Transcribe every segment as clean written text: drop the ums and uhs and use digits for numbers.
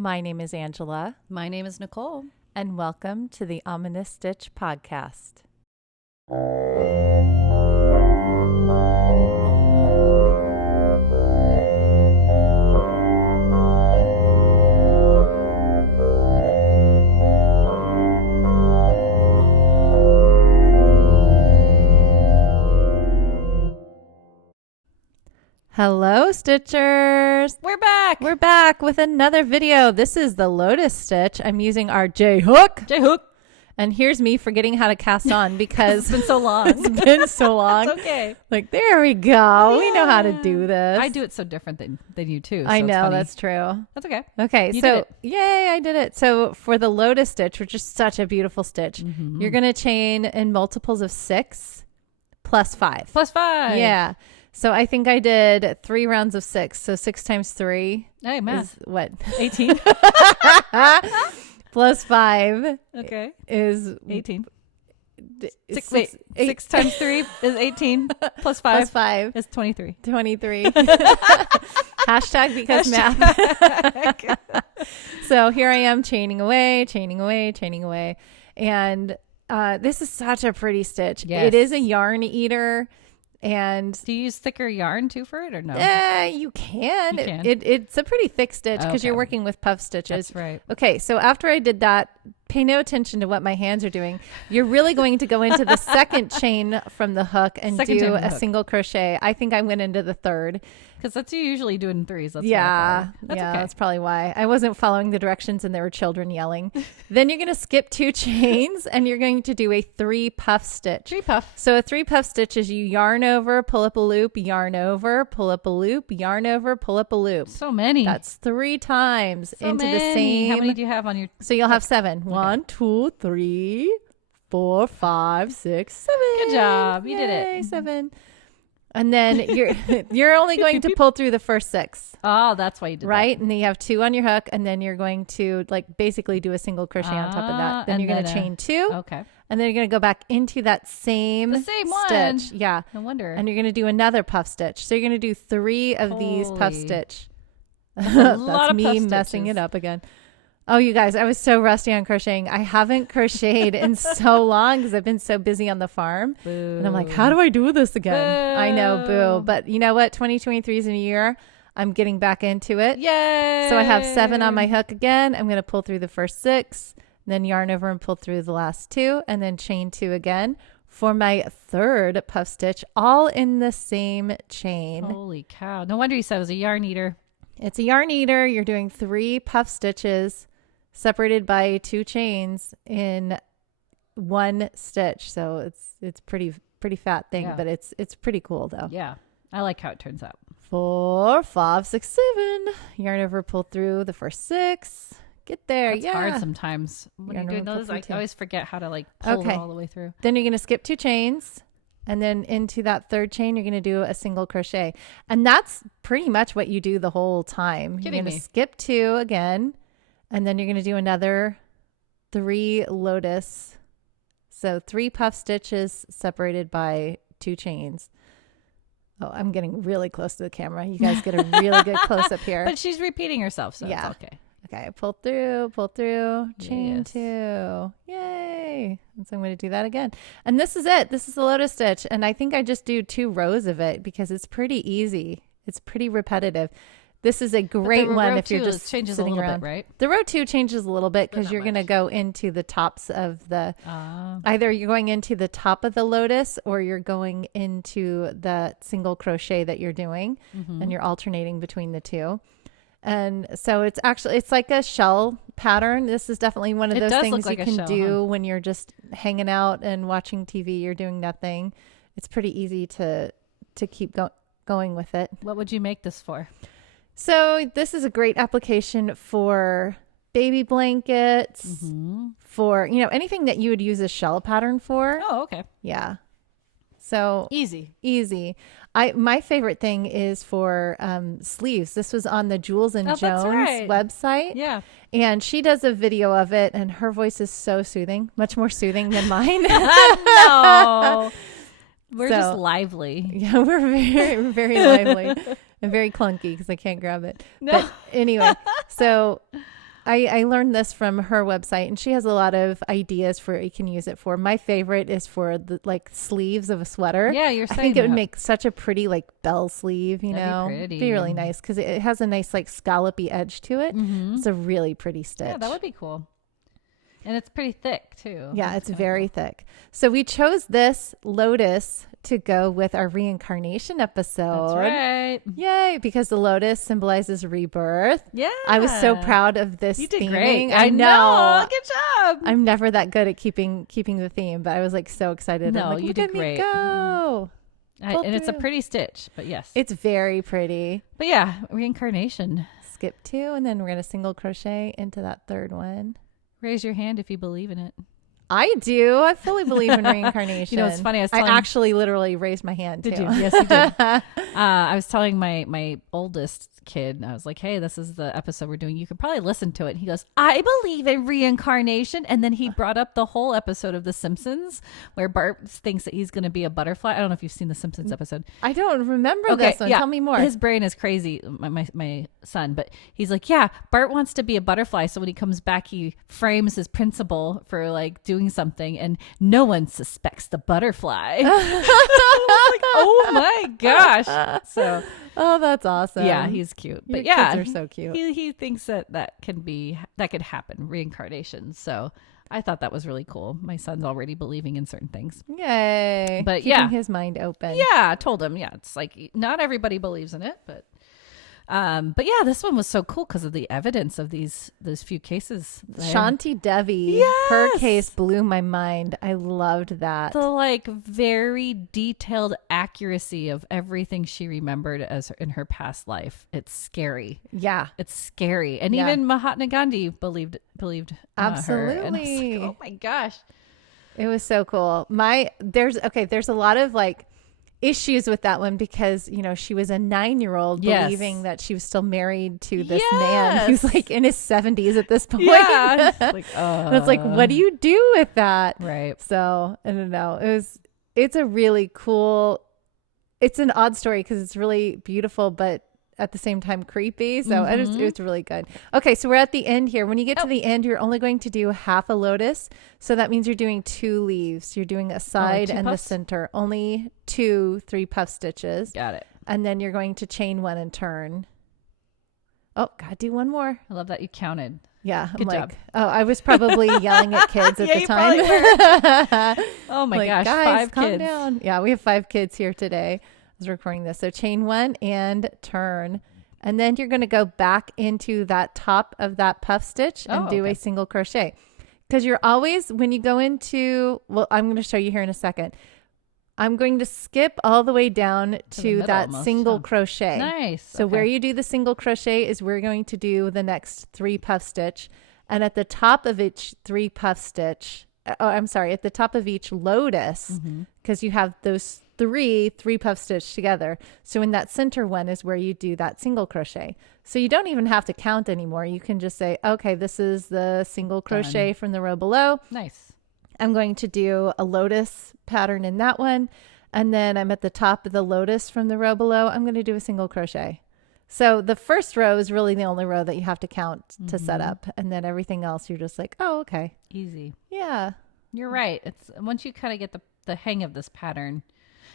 My name is Angela. My name is Nicole. And welcome to the Lotus Stitch podcast. Hello, Stitchers. We're back. We're back with another video. This is the Lotus Stitch. I'm using our J-hook. J-hook. And here's me forgetting how to cast on because it's been so long. It's been so long. It's okay. Like, there we go. Yeah. We know how to do this. I do it so different than you too. So I know, that's true. That's okay. Okay, You so did it. Yay, I did it. So for the Lotus Stitch, which is such a beautiful stitch, you're going to chain in multiples of 6 plus 5. Plus 5. Yeah. So I think I did 3 rounds of 6. So 6 times 3 Hey, math. is what? 18. Plus 5 Okay. is 18. Six 6 times 3 is 18. Plus 5 plus 5 is 23. 23. Hashtag because math. So here I am chaining away. And this is such a pretty stitch. Yes. It is a yarn eater. And Do you use thicker yarn too for it or no? you can. You can. It's a pretty thick stitch because Okay. you're working with puff stitches. That's right. Okay, so after I did that, pay no attention to what my hands are doing. You're really going to go into the second chain from the hook and Second chain do from the a hook. single crochet. I think I went into the third. Because that's you usually do it in threes. That's Yeah, That's yeah, okay. that's probably why. I wasn't following the directions and there were children yelling. Then you're going to skip 2 chains and you're going to do a 3 puff stitch. 3 puff. So a 3 puff stitch is you yarn over, pull up a loop, yarn over, pull up a loop, yarn over, pull up a loop. So many. That's 3 times so into many. the same. How many do you have on your? So you'll have 7. 1, 2, 3, 4, 5, 6, 7. Good job. You did Yay, it. 7. And then you're only going to pull through the first 6. Oh, that's why you did Right. And then you have 2 on your hook. And then you're going to like basically do a single crochet on top of that. Then and you're going to then chain 2. that. Okay. And then you're going to go back into that same The same stitch. one. Yeah. No wonder. And you're going to do another puff stitch. So you're going to do 3 of these puff Holy. stitch. That's a lot That's of me puff messing stitches. it up again. Oh, you guys, I was so rusty on crocheting. I haven't crocheted in so long because I've been so busy on the farm. Boo. And I'm like, how do I do this again? I know, boo. Boo. But you know what? 2023 is a new year. I'm getting back into it. Yay! So I have 7 on my hook again. I'm going to pull through the first 6, then yarn over and pull through the last 2, and then chain 2 again for my 3rd puff stitch, all in the same chain. Holy cow! No wonder you said it was a yarn eater. It's a yarn eater. You're doing 3 puff stitches separated by 2 chains in 1 stitch. So it's pretty fat thing, Yeah. but it's pretty cool though. Yeah, I like how it turns out. 4, 5, 6, 7. Yarn over, pull through the first 6. Get there. It's yeah. hard sometimes when Yarn you're doing over, pull those. through I 2. always forget how to like pull Okay. it all the way through. Then you're going to skip 2 chains. And then into that 3rd chain, you're going to do a single crochet. And that's pretty much what you do the whole time. You're Kidding going to me. skip 2 again. And then you're going to do another 3 lotus. So 3 puff stitches separated by 2 chains. Oh, I'm getting really close to the camera. You guys get a really good close up here. But she's repeating herself, so Yeah. it's okay. Okay, pull through, chain Yes. 2. Yay. And so I'm going to do that again. And this is it. This is the Lotus Stitch. And I think I just do 2 rows of it because it's pretty easy. It's pretty repetitive. This is a great But the one row if you're 2 just changes a sitting little around. bit, right? The row 2 changes a little bit because not you're going to much. go into the tops of the, either you're going into the top of the lotus or you're going into the single crochet that you're doing and you're alternating between the 2. And so it's like a shell pattern. This is definitely one of It those does things look like you a can shell, do when you're just hanging out and watching TV. You're doing nothing. It's pretty easy to keep going with it. What would you make this for? So this is a great application for baby blankets, for, anything that you would use a shell pattern for. Oh, okay. Yeah. So Easy. My favorite thing is for sleeves. This was on the Jules and Oh, that's Jones right. website. Yeah. And she does a video of it and her voice is so soothing, much more soothing than mine. No. We're So- just lively. Yeah, we're very, very lively and very clunky because I can't grab it. No. But anyway, so I learned this from her website, and she has a lot of ideas for what you can use it for. My favorite is for the like sleeves of a sweater. Yeah, you're I saying think it would make such a pretty like bell sleeve, you That'd know. be pretty. Be really nice because it has a nice like scallopy edge to it. Mm-hmm. It's a really pretty stitch. Yeah, that would be cool. And it's pretty thick too. Yeah, it's very thick. So we chose this Lotus to go with our reincarnation episode. That's right. Yay, because the lotus symbolizes rebirth. Yeah. I was so proud of this You did theming. great. I know. Good job. I'm never that good at keeping the theme, but I was like so excited. No, I'm like, you look did at great. me go. And it's a through. pretty stitch, but yes. It's very pretty. But yeah, reincarnation. Skip 2, and then we're going to single crochet into that third one. Raise your hand if you believe in it. I do. I fully believe in reincarnation. You know, it's funny. I actually literally raised my hand too. Did you? Yes, you did. I was telling my oldest kid, I was like, hey, this is the episode we're doing. You could probably listen to it. And he goes, I believe in reincarnation. And then he brought up the whole episode of The Simpsons where Bart thinks that he's going to be a butterfly. I don't know if you've seen The Simpsons episode. I don't remember this one. Yeah. Tell me more. His brain is crazy, my son. But he's like, yeah, Bart wants to be a butterfly. So when he comes back, he frames his principal for like doing something and no one suspects the butterfly. I was like, oh my gosh. So oh, that's awesome. yeah, he's cute. But Your yeah, kids are so cute. He thinks that could happen, reincarnation. So I thought that was really cool. My son's already believing in certain things. Yay. But Keeping his mind open. Yeah, I told him. Yeah, it's like not everybody believes in it, but yeah, this one was so cool because of the evidence of those few cases. Shanti Devi, her case blew my mind. I loved that. The like very detailed accuracy of everything she remembered as in her past life. It's scary. Yeah, It's scary. And even Mahatma Gandhi believed absolutely. her. And I was like, oh my gosh. It was so cool. There's a lot of like issues with that one because, you know, she was a 9-year-old believing that she was still married to this man who's like in his 70s at this point. Yeah. Like, and it's like, what do you do with that? Right. So I don't know. It's a really cool, it's an odd story because it's really beautiful, but at the same time creepy. So it's really good. Okay, so we're at the end here. When you get to the end, you're only going to do half a lotus. So that means you're doing 2 leaves. You're doing a side and puffs? the center. Only 2 3-puff stitches. Got it. And then you're going to chain 1 and turn. Oh, gotta do 1 more. I love that you counted. Yeah, Good I'm job. like, oh, I was probably yelling at kids at the you time. Oh my like, gosh, guys, 5 calm kids. down. Yeah, we have 5 kids here today. I was recording this. So chain 1 and turn. And then you're going to go back into that top of that puff stitch and do a single crochet. Because you're always, when you go into, well, I'm going to show you here in a second. I'm going to skip all the way down to that almost, single crochet. Nice. So where you do the single crochet is we're going to do the next 3 puff stitch. And at the top of each 3 puff stitch, at the top of each lotus, because you have those 3 puff stitch together. So in that center one is where you do that single crochet. So you don't even have to count anymore. You can just say, okay, this is the single crochet from the row below. Nice. I'm going to do a lotus pattern in that one. And then I'm at the top of the lotus from the row below. I'm going to do a single crochet. So the first row is really the only row that you have to count to set up. And then everything else, you're just like, oh, okay. Easy. Yeah. You're right. It's once you kind of get the hang of this pattern,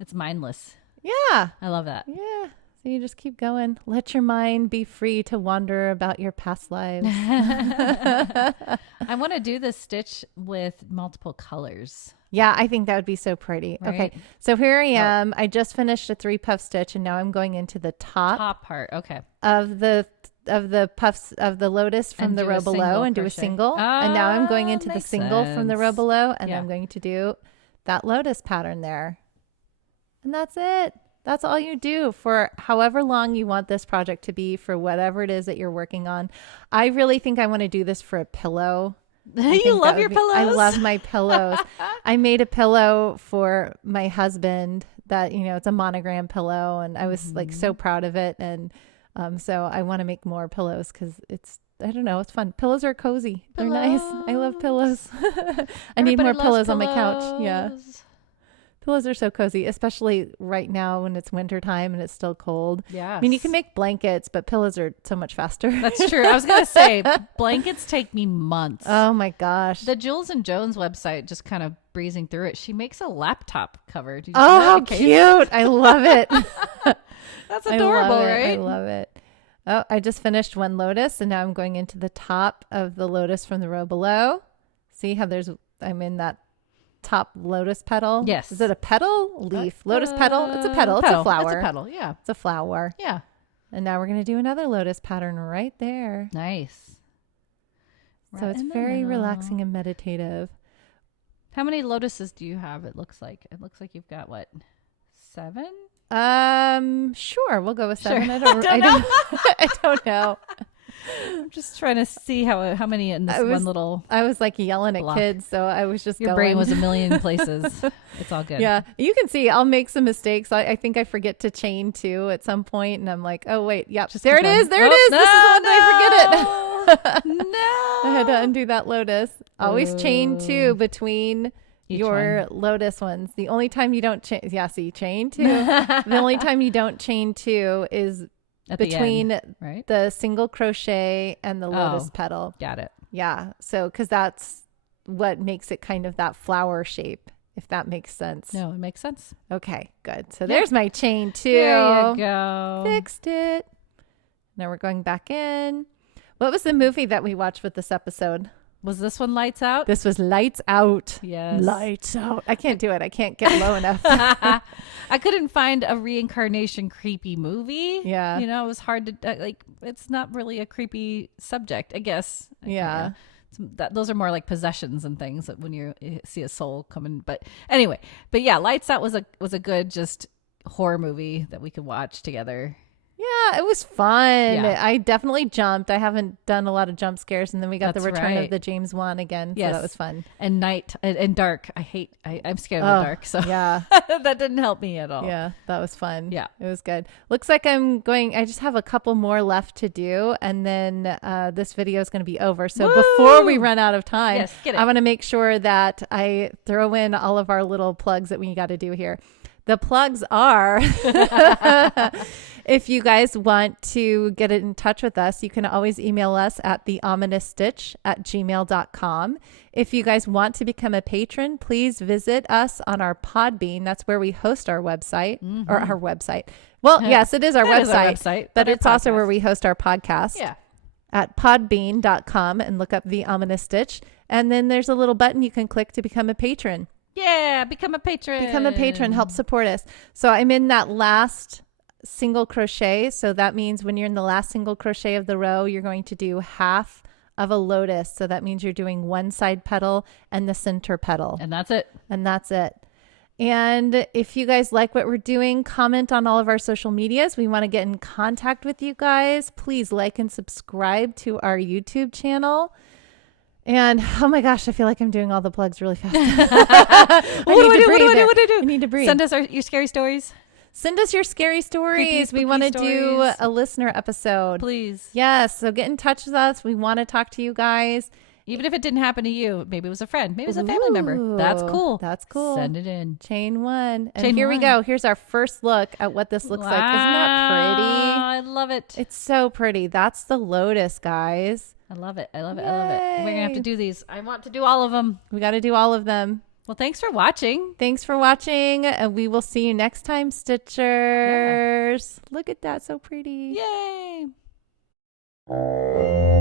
it's mindless. Yeah. I love that. Yeah. So you just keep going. Let your mind be free to wander about your past lives. I want to do this stitch with multiple colors. Yeah, I think that would be so pretty. Right? Okay. So here I am. I just finished a 3 puff stitch and now I'm going into the top part. Okay. of the puffs of the lotus from And the do row a below single and do a crochet. single. And now I'm going into the Makes single from the row sense. below and Yeah. I'm going to do that lotus pattern there. And that's it. That's all you do for however long you want this project to be, for whatever it is that you're working on. I really think I want to do this for a pillow. You love your pillows? I love my pillows. I made a pillow for my husband that, you know, it's a monogram pillow, and I was like so proud of it. And so I want to make more pillows because it's, I don't know, it's fun. Pillows are cozy. They're nice. I love pillows. I need more pillows on my couch. Yeah. Pillows are so cozy, especially right now when it's winter time and it's still cold. Yeah. I mean, you can make blankets, but pillows are so much faster. That's true. I was going to say, blankets take me months. Oh my gosh. The Jules and Jones website, just kind of breezing through it, she makes a laptop cover. Did you see Oh, that how in case? cute. I love it. That's adorable, right? I love it. Oh, I just finished one lotus and now I'm going into the top of the lotus from the row below. See how I'm in that top lotus petal? Yes. Is it a petal? Leaf. Lotus petal? It's a petal. It's a flower. It's a petal, yeah. It's a flower. Yeah. And now we're going to do another lotus pattern right there. Nice. So it's very relaxing and meditative. How many lotuses do you have? It looks like you've got what? 7? Sure. We'll go with 7. Sure. I don't know. I don't know. I'm just trying to see how many in this one little. I was like yelling block. at kids, so I was just Your going. brain was a million places. It's all good. Yeah, you can see I'll make some mistakes. I think I forget to chain 2 at some point, and I'm like, oh wait, yep, there it is. There it is. No, this is when I forget it. No. I had to undo that lotus. Always chain 2 between Each your lotus ones. The only time you don't chain, chain 2. The only time you don't chain 2 is At between the end, right? the single crochet and the lotus petal. Got it. Yeah. So, because that's what makes it kind of that flower shape, if that makes sense. No, it makes sense. Okay, good. So there's my chain 2. There you go. Fixed it. Now we're going back in. What was the movie that we watched with this episode? Was this one Lights Out? This was Lights Out. Yes. Lights Out. I can't do it. I can't get low enough. I couldn't find a reincarnation creepy movie. Yeah. You know, it was hard to, it's not really a creepy subject, I guess. Yeah. Those are more like possessions and things that when you see a soul coming. But anyway, yeah, Lights Out was a good just horror movie that we could watch together. Yeah, it was fun. Yeah. I definitely jumped. I haven't done a lot of jump scares, and then we got That's the return right. of the James Wan again. Yes. So that was fun. And night and dark. I'm scared of the dark. So yeah. that didn't help me at all. Yeah, that was fun. Yeah. It was good. Looks like I just have a couple more left to do, and then this video is going to be over. So before we run out of time, Yes, get it. I want to make sure that I throw in all of our little plugs that we got to do here. The plugs are, if you guys want to get in touch with us, you can always email us at theominousstitch@gmail.com. If you guys want to become a patron, please visit us on our Podbean. That's where we host our website, or our website. Well, yes, it is our That website, is our website, but our it's also podcast. where we host our podcast. Yeah. At podbean.com and look up The Ominous Stitch. And then there's a little button you can click to become a patron. Yeah, become a patron. Become a patron, help support us. So I'm in that last single crochet. So that means when you're in the last single crochet of the row, you're going to do half of a lotus. So that means you're doing one side petal and the center petal. And that's it. And that's it. And if you guys like what we're doing, comment on all of our social medias. We want to get in contact with you guys. Please like and subscribe to our YouTube channel. And oh my gosh, I feel like I'm doing all the plugs really fast. What do I do? I need to breathe. Send us your scary stories. Send us your scary stories. We want to do a listener episode. Please. Yes. So get in touch with us. We want to talk to you guys. Even if it didn't happen to you, maybe it was a friend, maybe it was a family member. That's cool. That's cool. Send it in. Chain 1. And Chain here we one. go. Here's our first look at what this looks like. Isn't that pretty? I love it. It's so pretty. That's the lotus, guys. I love it. I love it. I love it. We're going to have to do these. I want to do all of them. We got to do all of them. Well, thanks for watching. Thanks for watching. And we will see you next time, Stitchers. Yeah. Look at that. So pretty. Yay.